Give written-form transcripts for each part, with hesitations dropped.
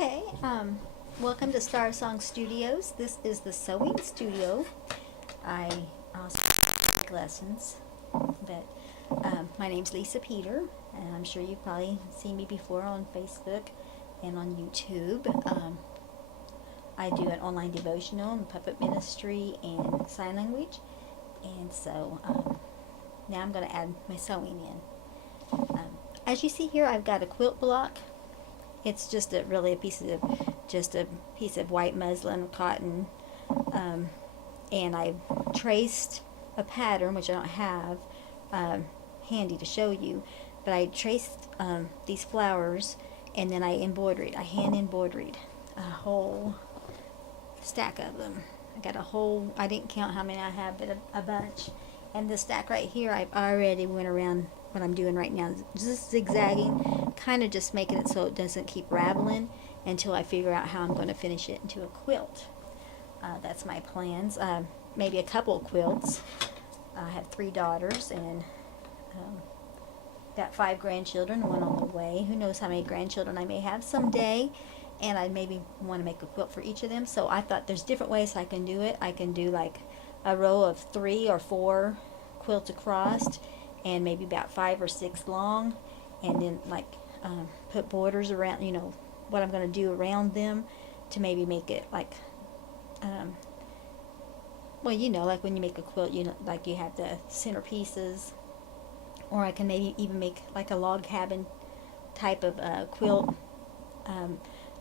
Okay, welcome to Star Song Studios. This is the sewing studio. I also take lessons, but my name's Lisa Peter, and I'm sure you've probably seen me before on Facebook and on YouTube. I do an online devotional and puppet ministry and sign language, and so now I'm going to add my sewing in. As you see here, I've got a quilt block. It's just a piece of white muslin or cotton, and I traced a pattern, which I don't have handy to show you, but I traced these flowers, and then I hand embroidered a whole stack of them. I didn't count how many I have, but a bunch. And this stack right here, I've already went around what I'm doing right now, just zigzagging, kind of just making it so it doesn't keep raveling until I figure out how I'm going to finish it into a quilt. That's my plans. Maybe a couple of quilts. I have 3 daughters and got 5 grandchildren, one on the way. Who knows how many grandchildren I may have someday, and I maybe want to make a quilt for each of them. So I thought there's different ways I can do it. I can do like a row of 3 or 4 quilts across, and maybe about 5 or 6 long, and then like put borders around, what I'm going to do around them to maybe make it like, like when you make a quilt, like you have the center pieces, or I can maybe even make like a log cabin type of quilt.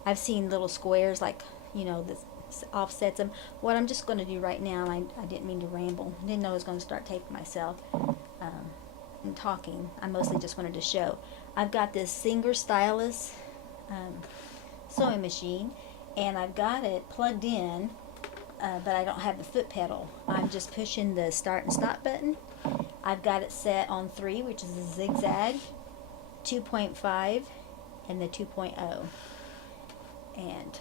I've seen little squares like, this offsets them. What I'm just going to do right now, I didn't mean to ramble. I didn't know I was going to start taping myself and talking. I mostly just wanted to show. I've got this Singer Stylus sewing machine, and I've got it plugged in, but I don't have the foot pedal. I'm just pushing the start and stop button. I've got it set on 3, which is a zigzag, 2.5, and the 2.0. And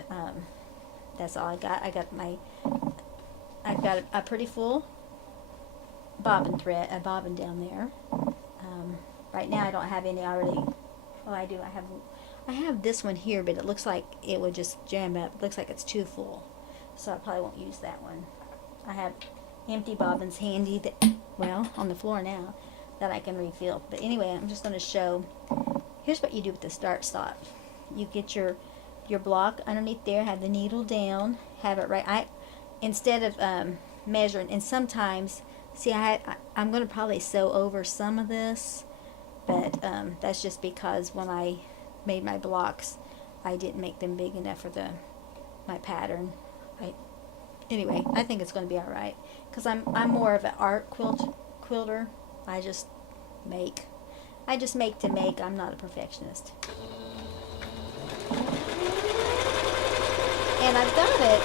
that's all I got. I've got a pretty full bobbin down there. Right now I don't have any already. Well, I do. I have this one here, but it looks like it would just jam up. It looks like it's too full, so I probably won't use that one. I have empty bobbins handy on the floor now that I can refill. But anyway, I'm just going to show. Here's what you do with the start stop. You get your block underneath there, have the needle down, have it right. Instead of measuring, and sometimes, see, I'm going to probably sew over some of this, but that's just because when I made my blocks, I didn't make them big enough for my pattern. Anyway, I think it's going to be all right, because I'm more of an art quilter. I just make to make. I'm not a perfectionist. And I've got it.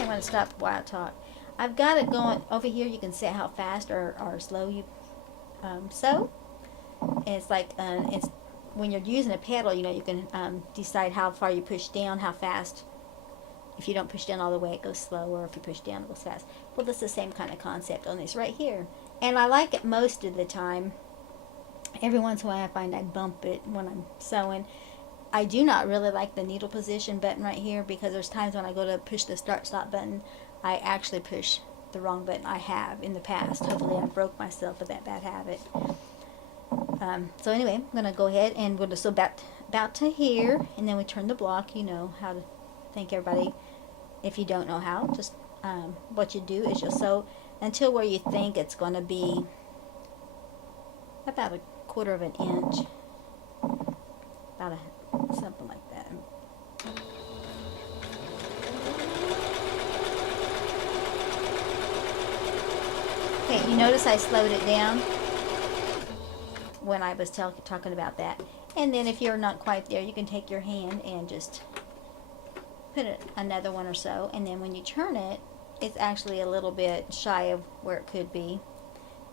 I'm going to stop while I talk. I've got it going over here. You can set how fast or slow you sew. And it's like it's when you're using a pedal, you can decide how far you push down, how fast. If you don't push down all the way, it goes slow, or if you push down, it goes fast. Well, this is the same kind of concept on this right here. And I like it most of the time. Every once in a while, I find I bump it when I'm sewing. I do not really like the needle position button right here, because there's times when I go to push the start stop button, I actually push the wrong button. I have in the past. Hopefully I broke myself with that bad habit. So anyway, I'm going to go ahead and we'll just sew about to here, and then we turn the block. You know how to. Thank everybody. If you don't know how, just what you do is you'll sew until where you think it's going to be about 1/4 of an inch. Something like that. Okay, you notice I slowed it down when I was talking about that. And then if you're not quite there, you can take your hand and just put another one or so. And then when you turn it, it's actually a little bit shy of where it could be.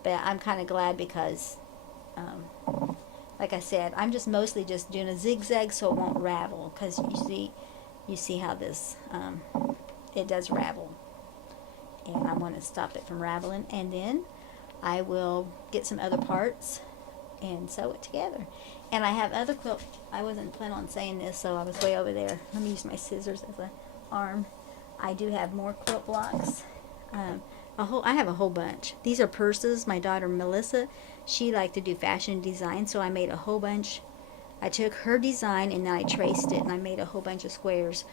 But I'm kind of glad because like I said, I'm just mostly just doing a zigzag so it won't ravel, because you see how this it does ravel, and I want to stop it from raveling. And then I will get some other parts and sew it together. And I have other quilt. I wasn't planning on saying this, so I was way over there. Let me use my scissors as an arm. I do have more quilt blocks. I have a whole bunch. These are purses. My daughter Melissa, she liked to do fashion design, so I made a whole bunch. I took her design and then I traced it and I made a whole bunch of squares.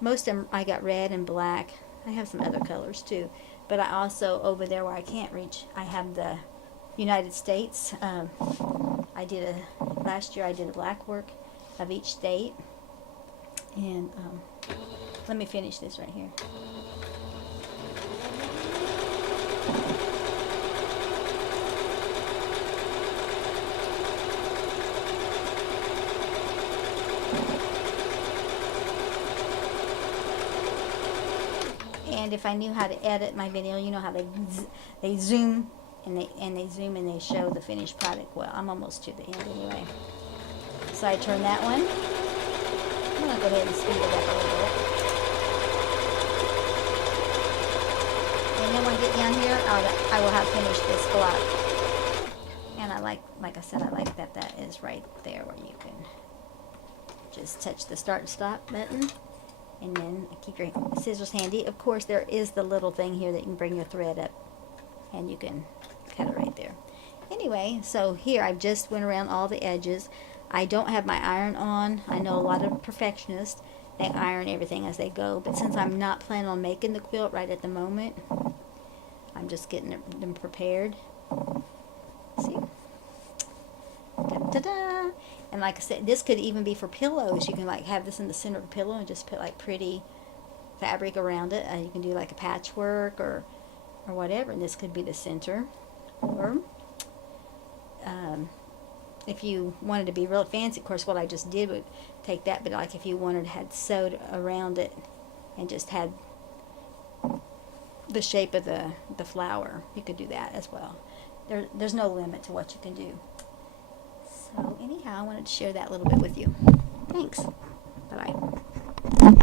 Most of them I got red and black. I have some other colors too. But I also, over there where I can't reach, I have the United States. Last year I did a black work of each state. And let me finish this right here. And if I knew how to edit my video, you know how they zoom and they zoom and they show the finished product. Well, I'm almost to the end anyway. So I turn that one. I'm gonna go ahead and speed it up a little bit. And then when I get down here, I will have finished this block. And I like I said, I like that is right there where you can just touch the start and stop button. And then keep your scissors handy. Of course, there is the little thing here that you can bring your thread up and you can cut it right there. Anyway, so here I've just went around all the edges. I don't have my iron on. I know a lot of perfectionists, they iron everything as they go, but since I'm not planning on making the quilt right at the moment, I'm just getting them prepared. See? Da-da-da! And like I said, this could even be for pillows. You can like have this in the center of a pillow and just put like pretty fabric around it. You can do like a patchwork or whatever, and this could be the center. Or if you wanted to be real fancy, of course what I just did would take that, but like if you wanted had sewed around it and just had the shape of the flower, you could do that as well. There's no limit to what you can do. So anyhow, I wanted to share that a little bit with you. Thanks. Bye-bye.